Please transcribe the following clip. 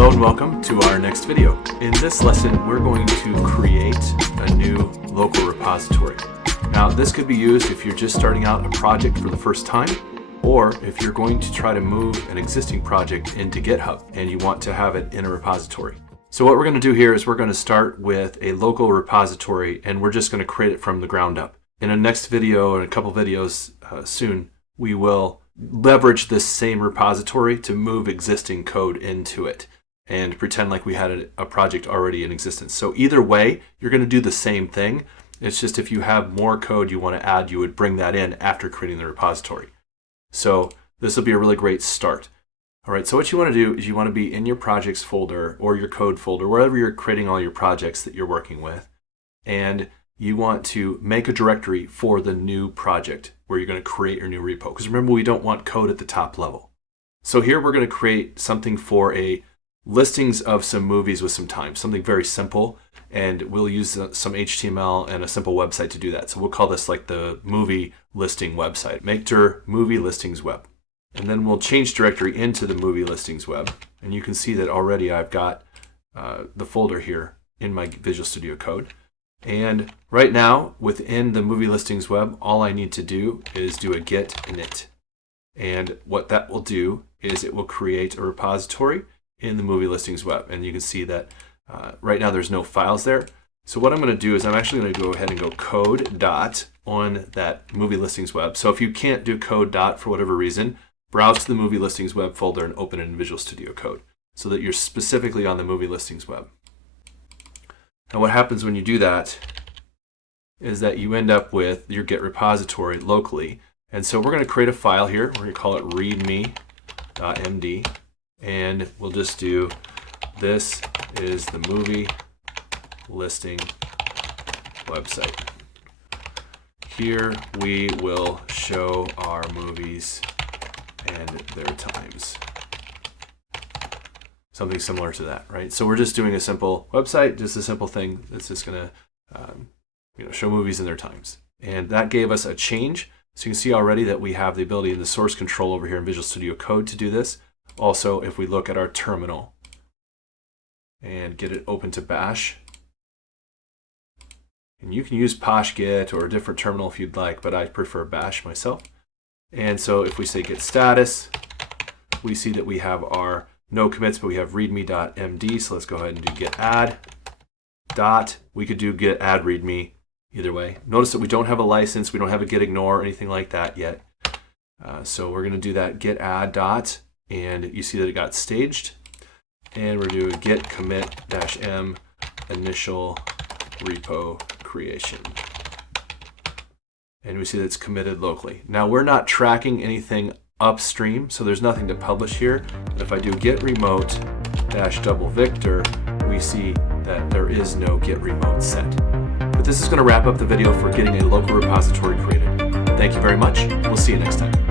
Hello and welcome to our next video. In this lesson, we're going to create a new local repository. Now, this could be used if you're just starting out a project for the first time, or if you're going to try to move an existing project into GitHub and you want to have it in a repository. So what we're going to do here is we're going to start with a local repository, and we're just going to create it from the ground up. In a next video and a couple videos soon, we will leverage this same repository to move existing code into it and pretend like we had a project already in existence. So either way, you're going to do the same thing. It's just if you have more code you want to add, you would bring that in after creating the repository. So this will be a really great start. All right, so what you want to do is you want to be in your projects folder or your code folder, wherever you're creating all your projects that you're working with. And you want to make a directory for the new project where you're going to create your new repo. Because remember, we don't want code at the top level. So here we're going to create something for a listings of some movies with some time, something very simple. And we'll use some HTML and a simple website to do that. So we'll call this like the movie listing website, make dir movie listings web. And then we'll change directory into the movie listings web. And you can see that already I've got the folder here in my Visual Studio Code. And right now, within the movie listings web, all I need to do is do a git init. And what that will do is it will create a repository in the movie listings web. And you can see that right now there's no files there. So what I'm going to do is I'm actually going to go ahead and go code dot on that movie listings web. So if you can't do code dot for whatever reason, browse to the movie listings web folder and open it in Visual Studio Code so that you're specifically on the movie listings web. Now what happens when you do that is that you end up with your Git repository locally. And so we're going to create a file here. We're going to call it readme.md. And we'll just do, this is the movie listing website. Here we will show our movies and their times. Something similar to that, right? So we're just doing a simple website, just a simple thing that's just going to show movies and their times. And that gave us a change. So you can see already that we have the ability in the source control over here in Visual Studio Code to do this. Also, if we look at our terminal and get it open to bash, and you can use pashgit or a different terminal if you'd like, but I prefer bash myself. And so if we say git status, we see that we have our no commits, but we have readme.md. So let's go ahead and do git add dot. We could do git add readme either way. Notice that we don't have a license. We don't have a git ignore or anything like that yet. So we're going to do that git add dot. And you see that it got staged. And we're doing git commit -m initial repo creation. And we see that it's committed locally. Now we're not tracking anything upstream, so there's nothing to publish here. But if I do git remote -double victor, we see that there is no git remote set. But this is going to wrap up the video for getting a local repository created. Thank you very much. We'll see you next time.